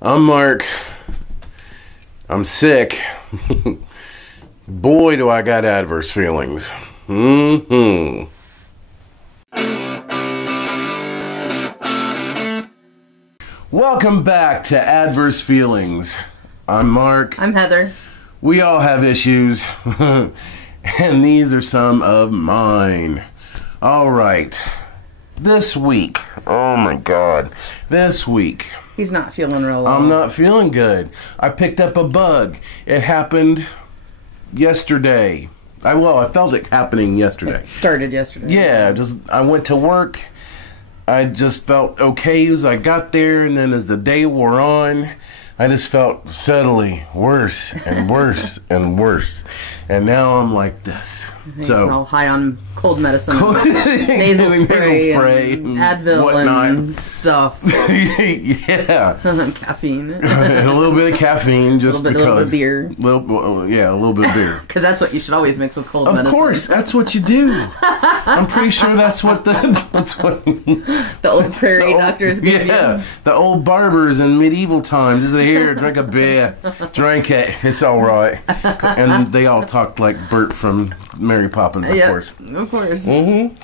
I'm Mark. I'm sick. Boy, do I got adverse feelings. Welcome back to Adverse Feelings. I'm Mark. I'm Heather. We all have issues, and these are some of mine. All right. This week, oh my God, this week. He's not feeling real well. I'm not feeling good. I picked up a bug. It happened yesterday. I felt it happening yesterday. It started yesterday. Yeah, I went to work. I just felt okay as I got there, and then as the day wore on, I just felt steadily worse and worse and worse. And now I'm like this. He's all high on cold medicine, nasal spray, and Advil whatnot. And stuff. Yeah. Caffeine. A little bit of caffeine, just because. A little bit of beer. A little bit of beer. Because that's what you should always mix with cold medicine. Of course, that's what you do. I'm pretty sure that's what the old prairie doctors give you. Yeah, the old barbers in medieval times. Just here, drink a beer, drink it. It's all right. And they all talked like Bert from Mary Poppins, of course. Of course. Mm-hmm.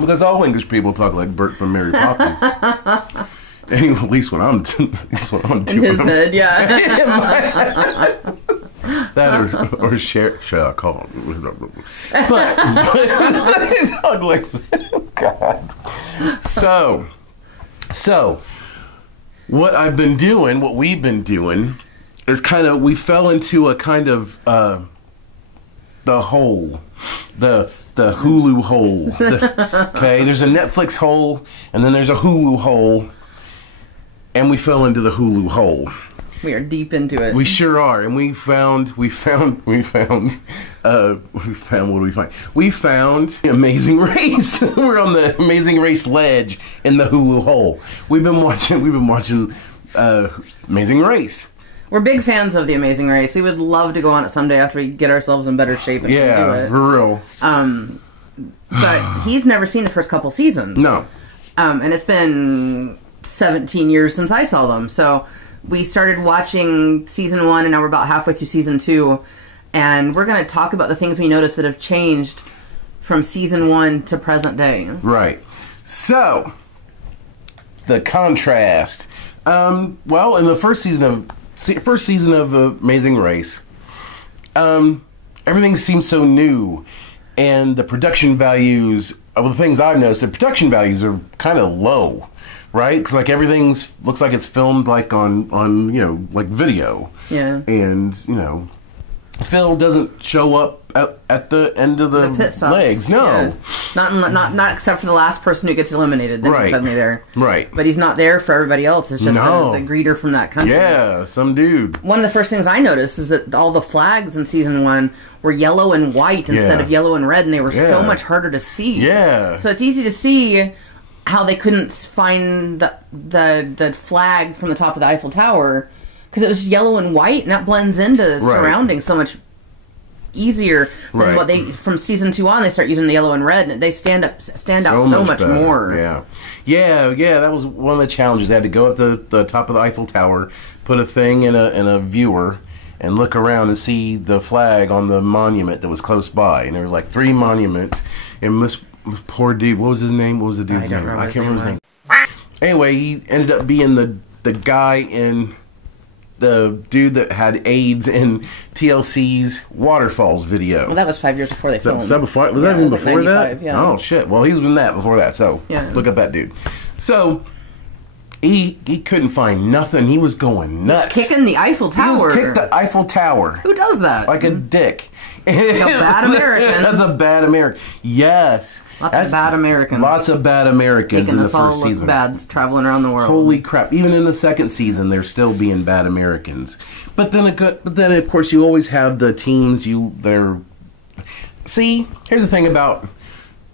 Because all English people talk like Bert from Mary Poppins. Anyway, at least when I'm doing in his head, yeah. That or Sherlock Holmes. But they talk like that. God. So what we've been doing is we fell into a kind of the hole, the Hulu hole. Okay, there's a Netflix hole, and then there's a Hulu hole, and we fell into the Hulu hole. We are deep into it. We sure are, and we found. What did we find? We found Amazing Race. We're on the Amazing Race ledge in the Hulu hole. We've been watching Amazing Race. We're big fans of The Amazing Race. We would love to go on it someday after we get ourselves in better shape and do it. Yeah, for real. But he's never seen the first couple seasons. No. And it's been 17 years since I saw them. So we started watching season 1, and now we're about halfway through season 2. And we're going to talk about the things we noticed that have changed from season 1 to present day. Right. So, the contrast. In the first season of Amazing Race, everything seems so new, and the production values of the things I've noticed, the production values are kind of low, right? Because everything's looks like it's filmed on like video. Yeah. And Phil doesn't show up at the end of the pit stops. legs. No, yeah. Not except for the last person who gets eliminated. Then he's suddenly there. Right. But he's not there for everybody else. It's just the greeter from that country. Yeah, some dude. One of the first things I noticed is that all the flags in season 1 were yellow and white instead of yellow and red, and they were so much harder to see. Yeah. So it's easy to see how they couldn't find the flag from the top of the Eiffel Tower, because it was yellow and white, and that blends into the surroundings so much easier than what from season 2 on. They start using the yellow and red, and they stand out so much more. Yeah. That was one of the challenges. They had to go up the top of the Eiffel Tower, put a thing in a viewer, and look around and see the flag on the monument that was close by. And there was like 3 monuments. And this poor dude, what was his name? What was the dude's name? I can't remember his name. Anyway, he ended up being the guy in the dude that had AIDS in TLC's Waterfalls video. Well, that was 5 years before they filmed. Was that even before that? Yeah. Oh, shit. Well, he's been that before that, so look up that dude. So, he couldn't find nothing. He was going nuts. Kicking the Eiffel Tower. He kicked the Eiffel Tower. Who does that? Like a dick. Like a bad American. That's a bad American. Yes. Lots of bad Americans. Lots of bad Americans in the first season. Bads traveling around the world. Holy crap! Even in the second season, they're still being bad Americans. But then of course, you always have the teams. See, here's the thing about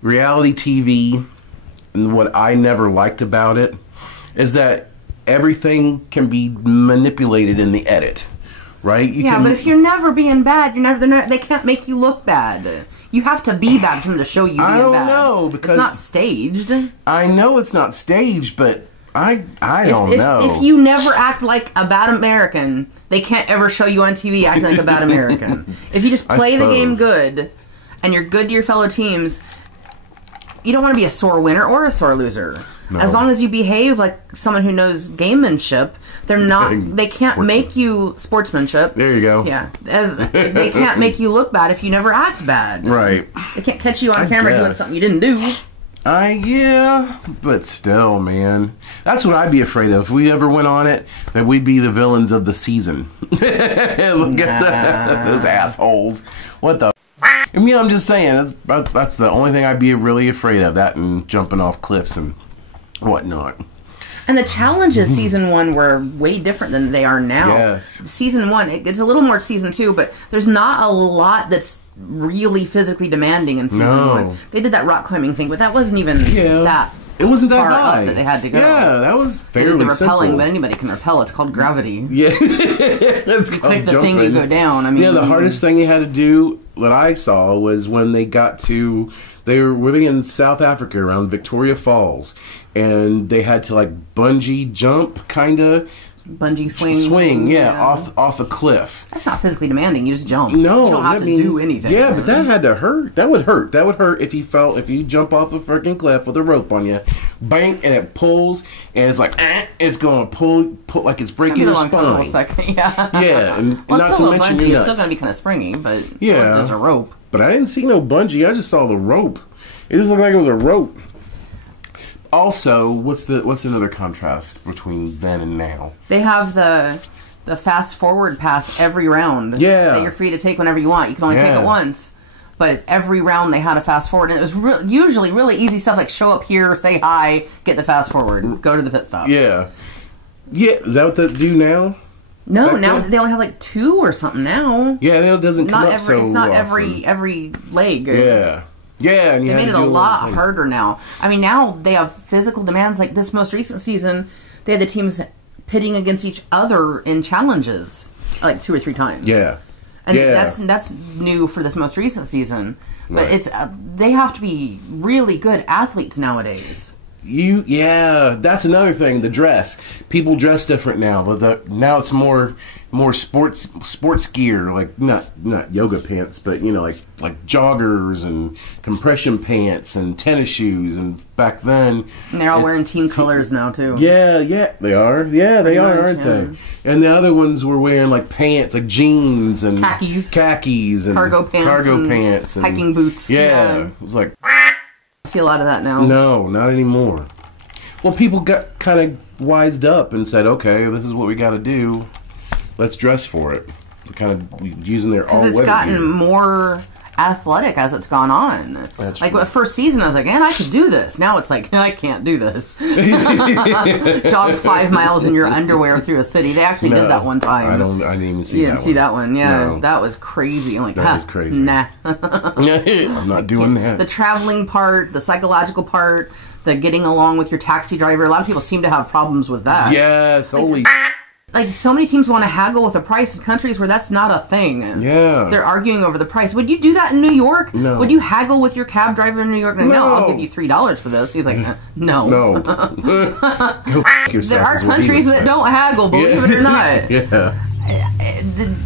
reality TV, and what I never liked about it is that everything can be manipulated in the edit. Right? But if you're never being bad, they can't make you look bad. You have to be bad for them to show you being bad. I don't know, because it's not staged. I know it's not staged, but I don't know. If you never act like a bad American, they can't ever show you on TV acting like a bad American. If you just play the game good, and you're good to your fellow teams, you don't want to be a sore winner or a sore loser. No. As long as you behave like someone who knows gamemanship, they can't make you sportsmanship. There you go. Yeah. They can't make you look bad if you never act bad. Right. They can't catch you on camera doing something you didn't do. Yeah, but still, man. That's what I'd be afraid of. If we ever went on it, that we'd be the villains of the season. Look at those assholes. What the I mean, I'm just saying, that's the only thing I'd be really afraid of, that and jumping off cliffs and whatnot. And the challenges season 1 were way different than they are now. Yes. Season 1, it's a little more season 2, but there's not a lot that's really physically demanding in season 1. They did that rock climbing thing, but that wasn't even that. It wasn't that far high up that they had to go. Yeah, that was fairly the repelling, simple. but anybody can repel. It's called gravity. Yeah, it's you click the thing, you go down. I mean, the hardest thing you had to do, what I saw, was when they got to, they were living in South Africa around Victoria Falls, and they had to like bungee jump, kind of. Bungee swing, yeah, off a cliff. That's not physically demanding. You just jump. No, you don't have to do anything. Yeah, but that had to hurt. That would hurt. That would hurt if you jump off a freaking cliff with a rope on you, bang, and it pulls, and it's like it's going to pull like it's breaking your spine. Yeah, and not to mention your nuts. It's still going to be kind of springy, but yeah, there's a rope. But I didn't see no bungee. I just saw the rope. It just looked like it was a rope. Also, what's another contrast between then and now? They have the fast forward pass every round. Yeah, that you're free to take whenever you want. You can only take it once, but every round they had a fast forward, and it was usually really easy stuff like show up here, say hi, get the fast forward, go to the pit stop. Yeah. Is that what they do now? No, now they only have like 2 or something now. Yeah, it doesn't come up so It's not often. every leg. Yeah. Yeah, and they made it a lot harder now. I mean, now they have physical demands. Like this most recent season, they had the teams pitting against each other in challenges, like 2 or 3 times. Yeah, and that's new for this most recent season. But it's they have to be really good athletes nowadays. That's another thing. The dress, people dress different now. But now it's more sports gear, like not yoga pants, but like joggers and compression pants and tennis shoes. And back then, and they're all wearing team colors now too. Yeah, they are. Yeah, they are, aren't they? And the other ones were wearing like pants, like jeans and khakis and cargo pants and hiking boots. Yeah, it was like. See a lot of that now. No, not anymore. Well, people got kind of wised up and said, "Okay, this is what we got to do. Let's dress for it." They're kind of using their all-weather gear. It's gotten more athletic as it's gone on. That's like true. the first season, I was like, "Man, I could do this." Now it's like, I can't do this. Jog 5 miles in your underwear through a city. They actually did that one time. I didn't even see that one. You didn't see that one? Yeah, no. That was crazy. I'm like, that was crazy. Nah. I'm not doing that. The traveling part, the psychological part, the getting along with your taxi driver. A lot of people seem to have problems with that. Yes, holy. Like, so many teams want to haggle with the price in countries where that's not a thing. Yeah. They're arguing over the price. Would you do that in New York? No. Would you haggle with your cab driver in New York? No, I'll give you $3 for this. He's like, no. No. Go f*** yourself. There are countries that don't haggle, believe it or not. Yeah.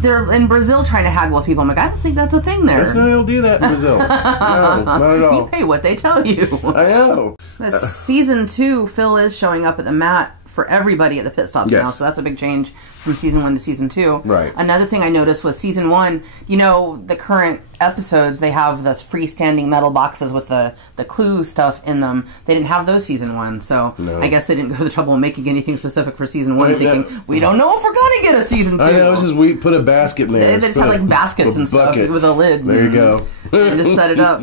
They're in Brazil trying to haggle with people. I'm like, I don't think that's a thing there. They don't do that in Brazil. No, not at all. You pay what they tell you. I know. Season 2, Phil is showing up at the mat for everybody at the pit stops now, so that's a big change from season 1 to season 2. Right. Another thing I noticed was season 1, the current episodes, they have this freestanding metal boxes with the clue stuff in them. They didn't have those season 1, so I guess they didn't go to the trouble of making anything specific for season 1, thinking, we don't know if we're going to get a season 2. I know, it's just we put a basket in there. They just had like baskets and stuff with a lid. There you go. And just set it up.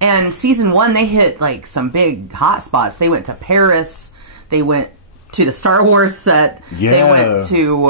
And season 1, they hit like some big hot spots. They went to Paris. They went to the Star Wars set. Yeah. They went to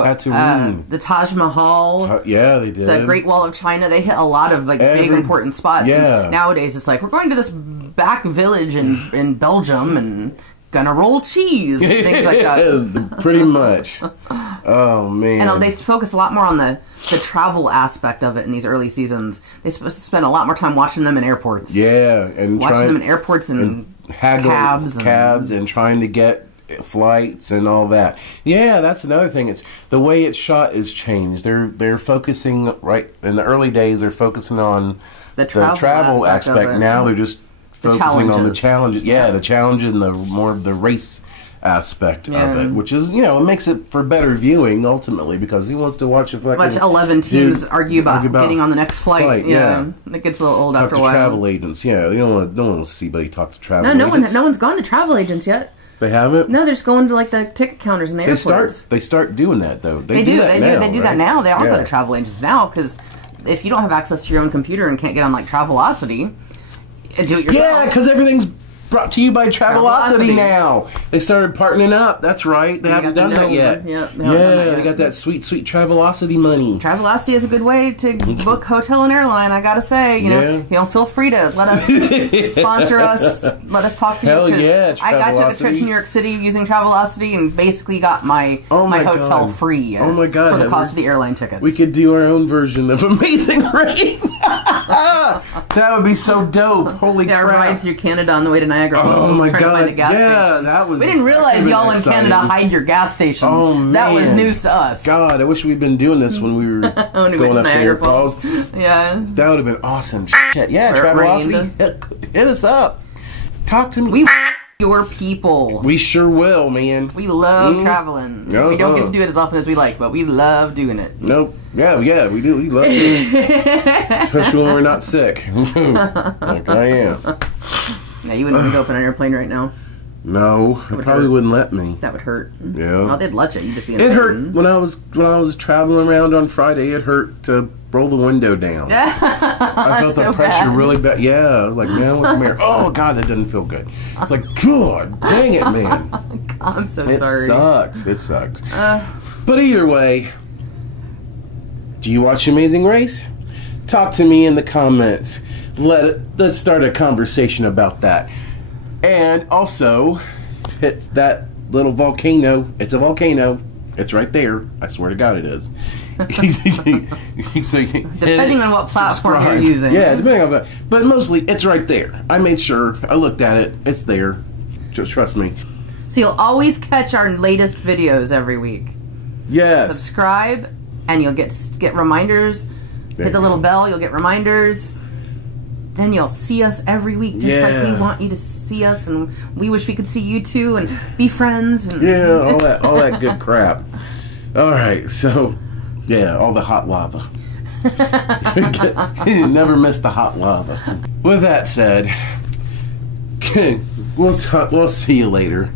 the Taj Mahal. Yeah, they did. The Great Wall of China. They hit a lot of big important spots. Yeah. And nowadays it's like, we're going to this back village in Belgium and gonna roll cheese and things like that. Pretty much. Oh, man. And they focus a lot more on the travel aspect of it in these early seasons. They spend a lot more time watching them in airports. Yeah. And watching them in airports and cabs and trying to get flights and all that. Yeah, that's another thing. It's the way it's shot is changed. They're focusing right in the early days. They're focusing on the travel aspect. Now they're just focusing on the challenges. Yeah, the challenge and the more of the race aspect of it, which is, you know, it makes it for better viewing ultimately, because he wants to watch if I watch 11 teams argue about getting on the next flight. Yeah, it gets a little old after a while. Travel agents, yeah, you don't want to see anybody talk to travel agents. No one's gone to travel agents yet. They haven't. No, they're just going to like the ticket counters in the airports. They start doing that though. They do that now. They all go to travel agents now, because if you don't have access to your own computer and can't get on like Travelocity, do it yourself. Yeah, because everything's brought to you by Travelocity now. They started partnering up. That's right. They haven't done that yet. They got that sweet Travelocity money. Travelocity is a good way to book hotel and airline. I gotta say, you know, feel free to let us sponsor us. Let us talk for you. Hell yeah, I took a trip to New York City using Travelocity and basically got my hotel free. Oh my God! For the cost of the airline tickets. We could do our own version of Amazing Race. That would be so dope. Holy crap! Ride through Canada on the way to Niagara. Oh my God! That was. We didn't realize y'all in Canada hide your gas stations. Oh man, that was news to us. God, I wish we'd been doing this when we were going up Niagara there. Falls. Yeah, that would have been awesome. Shit. Yeah, Travelocity, hit us up. Talk to me. We your people. We sure will, man. We love traveling. We don't get to do it as often as we like, but we love doing it. Nope. Yeah, we do. We love it. Especially when we're not sick. Like I am. Yeah, you wouldn't want to go up on an airplane right now. No, it probably wouldn't let me. That would hurt. Yeah. Well, they'd let you. You'd just be in It pain. hurt when I was traveling around on Friday. It hurt to roll the window down. I felt the pressure really bad. Yeah, I was like, man, I want some air. Oh God, that doesn't feel good. It's like, God, dang it, man. I'm so sorry. It sucked. But either way, do you watch Amazing Race? Talk to me in the comments. Let's start a conversation about that. And also, hit that little volcano. It's a volcano. It's right there. I swear to God it is. So depending on what platform you're using. Yeah, depending on what. But mostly, it's right there. I made sure. I looked at it. It's there. Just trust me. So you'll always catch our latest videos every week. Yes. Subscribe, and you'll get reminders. Hit the little bell. You'll get reminders. Then you'll see us every week, just like we want you to see us, and we wish we could see you too, and be friends. And all that good crap. All right, so all the hot lava. Never miss the hot lava. With that said, we'll see you later.